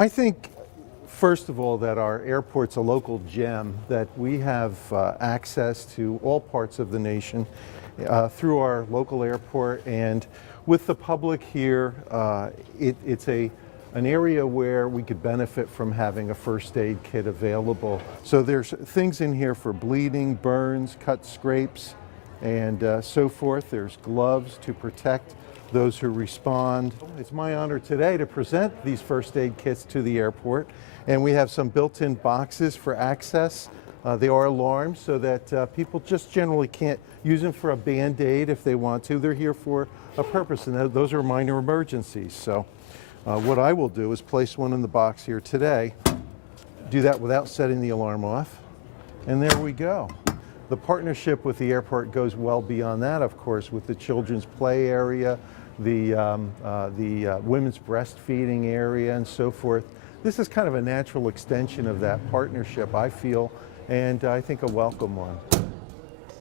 I think, first of all, that our airport's a local gem, that we have access to all parts of the nation through our local airport. And with the public here, it's an area where we could benefit from having a first aid kit available. So there's things in here for bleeding, burns, cuts, scrapes, and so forth. There's gloves to protect those who respond. It's my honor today to present these first aid kits to the airport, and we have some built-in boxes for access. They are alarmed so that people just generally can't use them for a Band-Aid if they want to. They're here for a purpose, and those are minor emergencies. So what I will do is place one in the box here today, do that without setting the alarm off, and there we go. The partnership with the airport goes well beyond that, of course, with the children's play area, the women's breastfeeding area, and so forth. This is kind of a natural extension of that partnership, I feel, and I think a welcome one.